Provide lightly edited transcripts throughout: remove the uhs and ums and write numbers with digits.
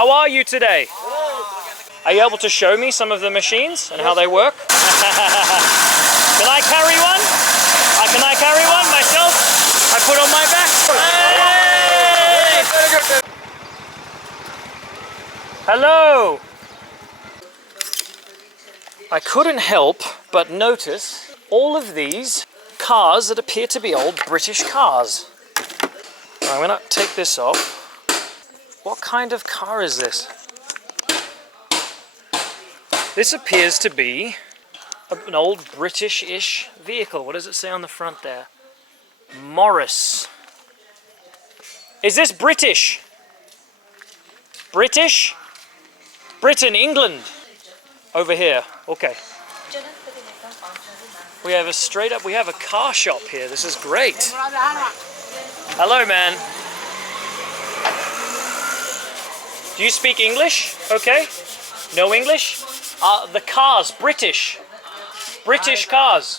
How are you today? Are you able to show me some of the machines and how they work? Can I carry one? Can I carry one myself? I put on my back. Hey! Hello! I couldn't help but notice all of these cars that appear to be old British cars. I'm gonna take this off. What kind of car is this? This appears to be an old British-ish vehicle. What does it say on the front there? Morris. Is this British? British? Britain, England. Over here. Okay. We have a car shop here. This is great. Hello, man. Do you speak English? Okay. No English? The cars, British. British cars.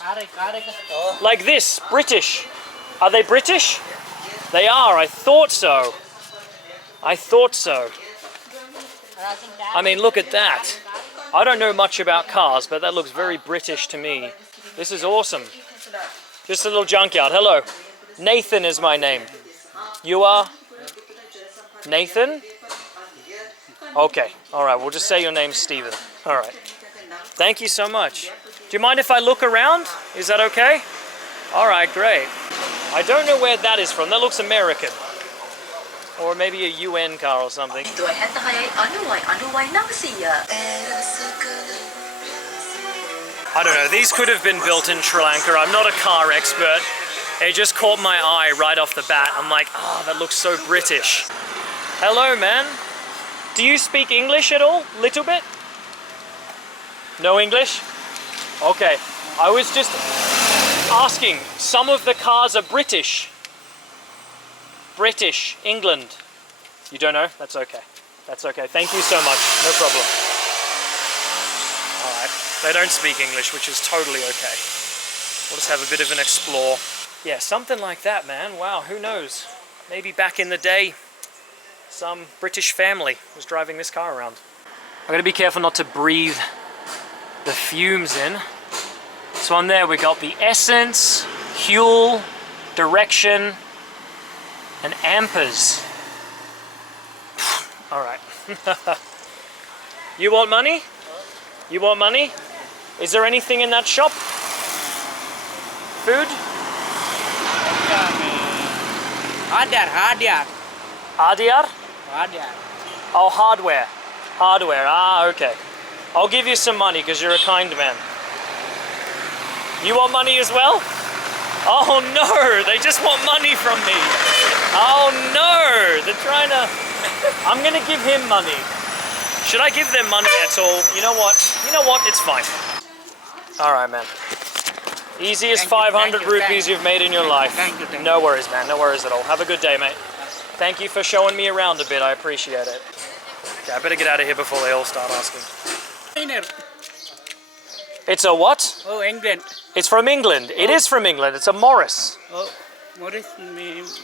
Like this, British. Are they British? They are, I thought so. I thought so. I mean, look at that. I don't know much about cars, but that looks very British to me. This is awesome. Just a little junkyard. Hello. Nathan is my name. You are? Nathan? Okay. All right. We'll just say your name's Stephen. All right. Thank you so much. Do you mind if I look around? Is that okay? All right, great. I don't know where that is from. That looks American. Or maybe a UN car or something. I don't know. These could have been built in Sri Lanka. I'm not a car expert. It just caught my eye right off the bat. I'm like, oh, that looks so British. Hello, man. Do you speak English at all? Little bit? No English? Okay. I was just asking. Some of the cars are British. British, England. You don't know? That's okay. That's okay. Thank you so much. No problem. All right. They don't speak English, which is totally okay. We'll just have a bit of an explore. Yeah, something like that, man. Wow, who knows? Maybe back in the day, some British family was driving this car around. I'm gonna be careful not to breathe the fumes in. So on there we got the essence, fuel, direction, and ampers. All right. You want money? You want money? Is there anything in that shop? Food? Hardware. Hardware? Oh, hardware. Hardware. Ah, okay. I'll give you some money because you're a kind man. You want money as well? Oh no, they just want money from me. Oh no, they're trying to... I'm gonna give him money. Should I give them money at all? You know what? You know what? It's fine. All right, man. Easiest 500 rupees you've made in your life. No worries, man. No worries at all. Have a good day, mate. Thank you for showing me around a bit. I appreciate it. Okay, I better get out of here before they all start asking. It's a what? Oh, England. It's from England. It is from England. It's a Morris. Oh, Morris means...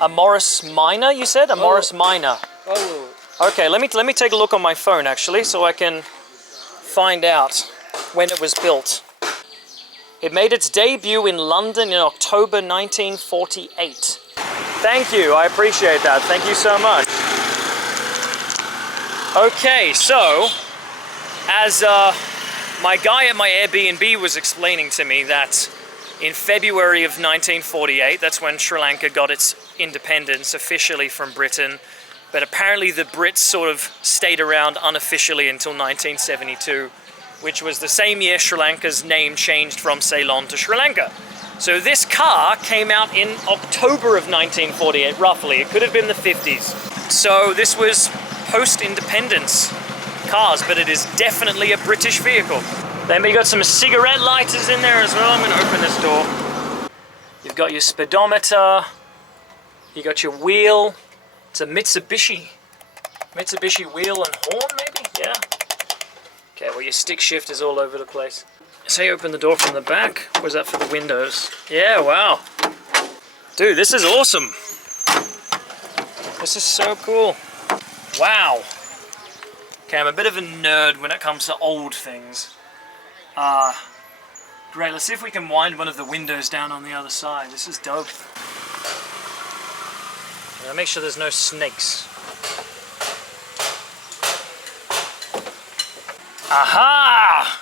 A Morris Minor, you said? A Morris Minor. Oh. Okay, let me take a look on my phone, actually, so I can find out when it was built. It made its debut in London in October 1948. Thank you, I appreciate that. Thank you so much. Okay, so, as my guy at my Airbnb was explaining to me that in February of 1948, that's when Sri Lanka got its independence officially from Britain, but apparently the Brits sort of stayed around unofficially until 1972, which was the same year Sri Lanka's name changed from Ceylon to Sri Lanka. So this car came out in October of 1948, roughly. It could have been the 50s. So this was post-independence cars, but it is definitely a British vehicle. Then we got some cigarette lighters in there as well. I'm going to open this door. You've got your speedometer. You got your wheel. It's a Mitsubishi wheel and horn, maybe? Yeah. Okay, well your stick shift is all over the place. Say open the door from the back. Or is that for the windows? Yeah, wow. Dude, this is awesome. This is so cool. Wow. Okay, I'm a bit of a nerd when it comes to old things. Great, let's see if we can wind one of the windows down on the other side. This is dope. Make sure there's no snakes. Aha!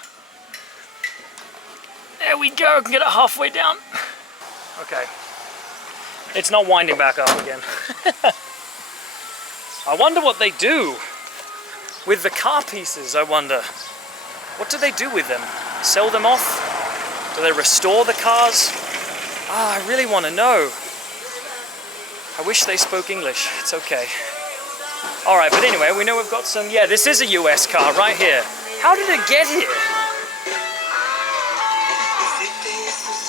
There we go, can get it halfway down. Okay. It's not winding back up again. I wonder what they do with the car pieces, I wonder. What do they do with them? Sell them off? Do they restore the cars? I really want to know. I wish they spoke English. It's okay. Alright, but anyway, we know we've got some... Yeah, this is a US car right here. How did it get here?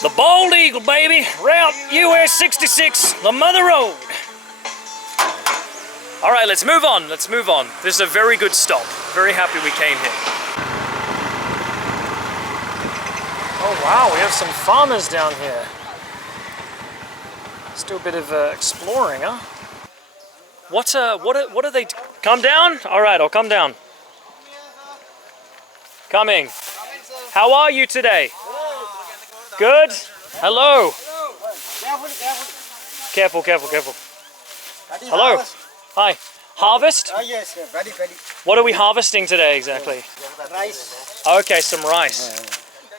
The Bald Eagle, baby. Route US 66, the Mother Road. Alright, let's move on. Let's move on. This is a very good stop. Very happy we came here. Oh wow, we have some farmers down here. Let's do a bit of exploring, huh? What are they? Come down? Alright, I'll come down. Coming. How are you today? Good? Hello. Careful, careful, careful. Hello. Hi. Harvest? Yes, very. What are we harvesting today exactly? Rice. Okay, some rice.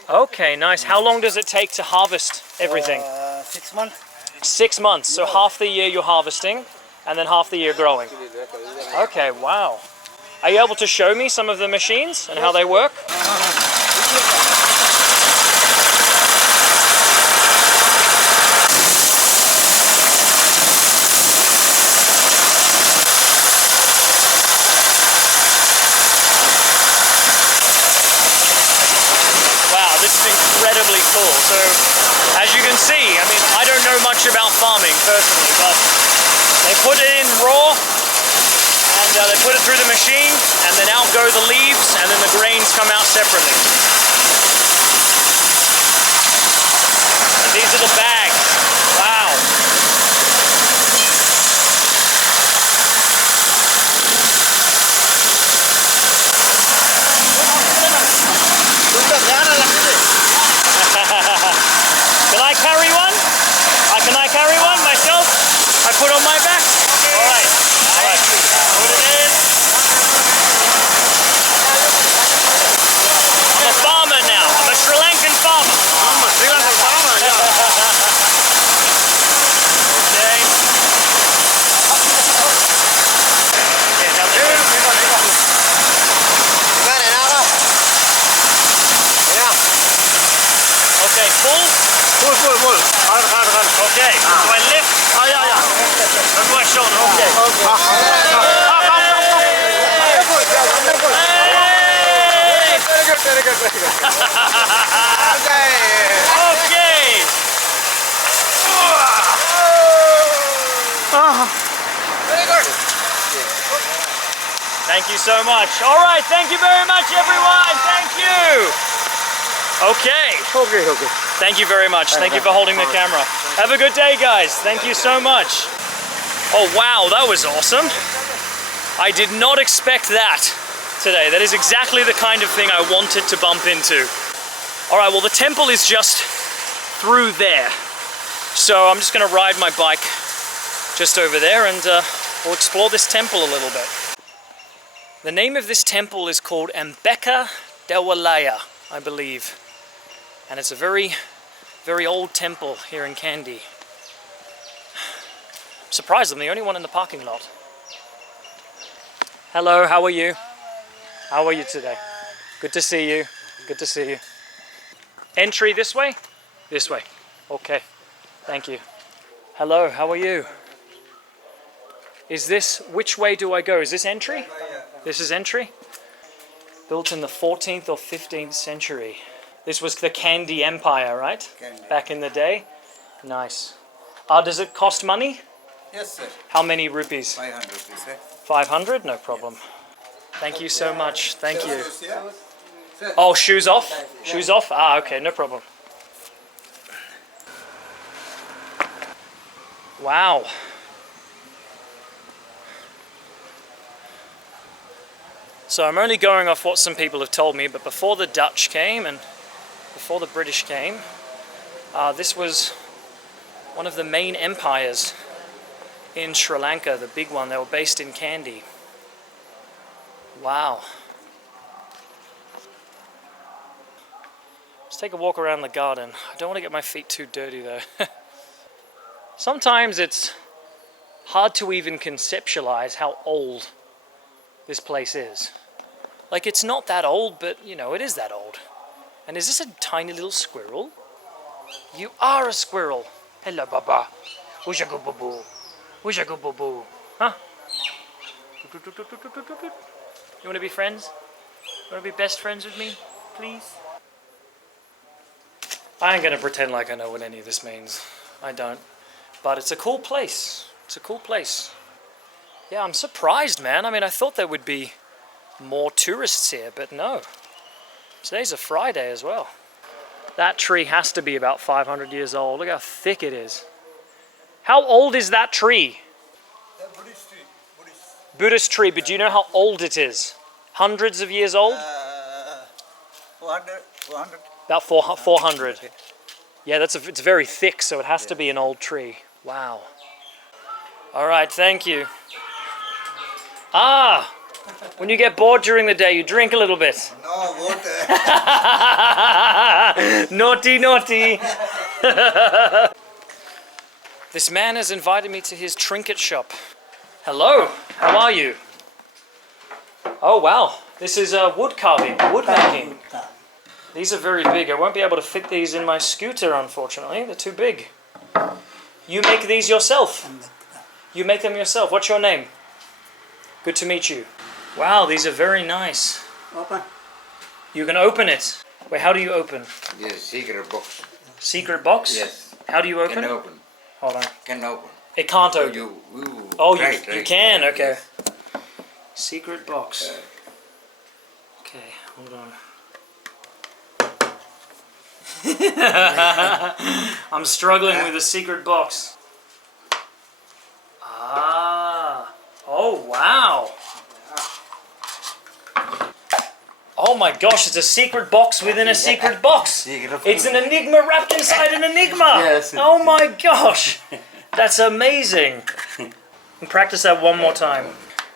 Okay, nice. How long does it take to harvest everything? 6 months. 6 months. So half the year you're harvesting, and then half the year growing. Okay, wow. Are you able to show me some of the machines and how they work? Incredibly cool. So as you can see, I mean, I don't know much about farming personally, but they put it in raw and they put it through the machine, and then out go the leaves, and then the grains come out separately. And these are the bags. Wow. Can I carry one? Can I carry one myself? I put on my back? Okay. Alright. Alright. Put it in. I'm a farmer now. I'm a Sri Lankan farmer. I'm a Sri Lankan farmer, yeah. Okay. Yeah, now okay, full? Full. Hard. Okay, do I lift? Yeah. That's my shoulder, okay. Very good. Okay. Very good. Thank you so much. All right, thank you very much, everyone. Thank you. Okay. Thank you very much. Thank you for holding the camera. Have a good day, guys. Thank you so much. Oh, wow, that was awesome. I did not expect that today. That is exactly the kind of thing I wanted to bump into. All right, well, the temple is just through there. So I'm just going to ride my bike just over there, and we'll explore this temple a little bit. The name of this temple is called Mbeka Dewalaya, I believe. And it's a very, very old temple here in Kandy. I'm surprised I'm the only one in the parking lot. Hello, how are you? How are you today? Good to see you. Good to see you. Entry this way? This way. Okay. Thank you. Hello, how are you? Is this, which way do I go? Is this entry? This is entry? Built in the 14th or 15th century. This was the Kandy Empire, right? Kandy. Back in the day? Nice. Does it cost money? Yes, sir. How many rupees? 500 rupees, sir. 500? No problem. Thank you so much. Thank you. Yeah. Oh, shoes off? Shoes off? Ah, okay, no problem. Wow. So I'm only going off what some people have told me, but before the Dutch came and before the British came, this was one of the main empires in Sri Lanka, the big one. They were based in Kandy. Wow. Let's take a walk around the garden. I don't want to get my feet too dirty though. Sometimes it's hard to even conceptualize how old this place is. Like, it's not that old, but you know, it is that old. And is this a tiny little squirrel? You are a squirrel. Hello, Baba. Wooshagoo-boo-boo. Wooshagoo-boo-boo. Huh? You want to be friends? You want to be best friends with me, please? I ain't gonna pretend like I know what any of this means. I don't. But it's a cool place. It's a cool place. Yeah, I'm surprised, man. I mean, I thought there would be more tourists here, but no. Today's a Friday as well. That tree has to be about 500 years old. Look how thick it is. How old is that tree? The Buddhist tree. Buddhist tree, but do you know how old it is? Hundreds of years old? 400. About 400. Yeah, it's very thick, so it has to be an old tree. Wow. All right, thank you. Ah, when you get bored during the day, you drink a little bit. No, water. Naughty, naughty. This man has invited me to his trinket shop. Hello, how are you? Oh wow, this is wood carving, wood making. These are very big. I won't be able to fit these in my scooter, unfortunately. They're too big. You make these yourself? You make them yourself. What's your name? Good to meet you. Wow, these are very nice. Open. You can open it. Wait, how do you open? Yes, secret box. Secret box? Yes. How do you open Can it? open. Hold on. Can open. It can't open. You You can, okay. Yes. Secret box. Okay, hold on. I'm struggling with a secret box. Ah. Oh, wow. Oh my gosh, it's a secret box within a secret box. It's an enigma wrapped inside an enigma. Yes. Oh my gosh. That's amazing. And practice that one more time.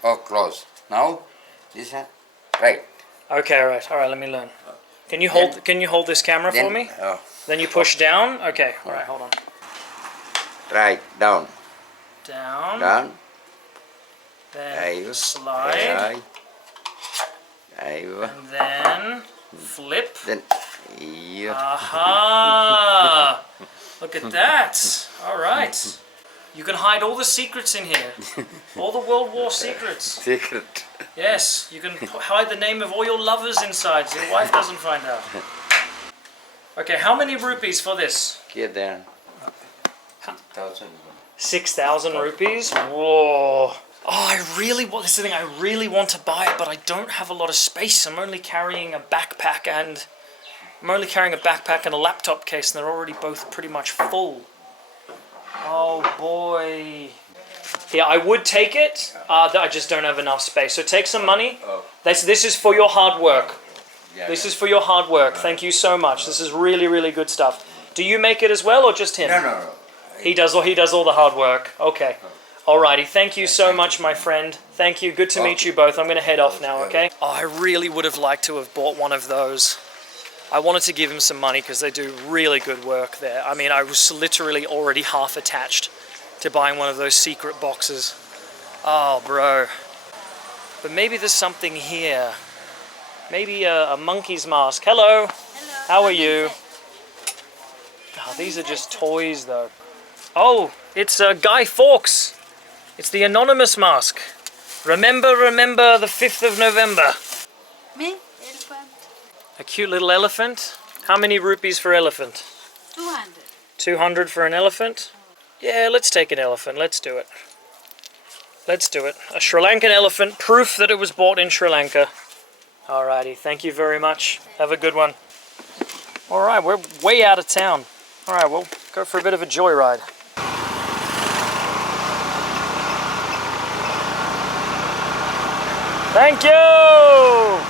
Oh, close. Now, this one. Right. Okay, all right, let me learn. Can you hold this camera for me? Oh, Then you push down. Okay, all right, hold on. right. Down. Down. Down. Then Aí. slide. Aí. And then flip. Then. Yeah. Aha! Look at that. All right. You can hide all the secrets in here. All the World War secrets. Secret. Yes, you can hide the name of all your lovers inside so your wife doesn't find out. Okay, how many rupees for this? Get there. 6,000. 6,000 rupees? Whoa. Oh, this is the thing, I really want to buy it, but I don't have a lot of space. I'm only carrying a backpack and a laptop case, and they're already both pretty much full. Oh boy. Yeah, I would take it, I just don't have enough space. So take some money. Oh. This is for your hard work. Yeah. This is for your hard work. Thank you so much. This is really, really good stuff. Do you make it as well, or just him? No. He does all the hard work. Okay. Alrighty. Thank you so much, my friend. Thank you. Good to meet you both. I'm going to head off now, okay? Oh, I really would have liked to have bought one of those. I wanted to give him some money because they do really good work there. I mean, I was literally already half attached to buying one of those secret boxes. Oh, bro. But maybe there's something here. Maybe a monkey's mask. Hello. Hello. How are you? Oh, these are just toys, though. Oh, it's Guy Fawkes. It's the anonymous mask. Remember the 5th of November. Me? Elephant. A cute little elephant. How many rupees for elephant? 200. 200 for an elephant? Yeah, let's take an elephant. Let's do it. Let's do it. A Sri Lankan elephant. Proof that it was bought in Sri Lanka. Alrighty, thank you very much. Have a good one. Alright, we're way out of town. Alright, we'll go for a bit of a joyride. Thank you!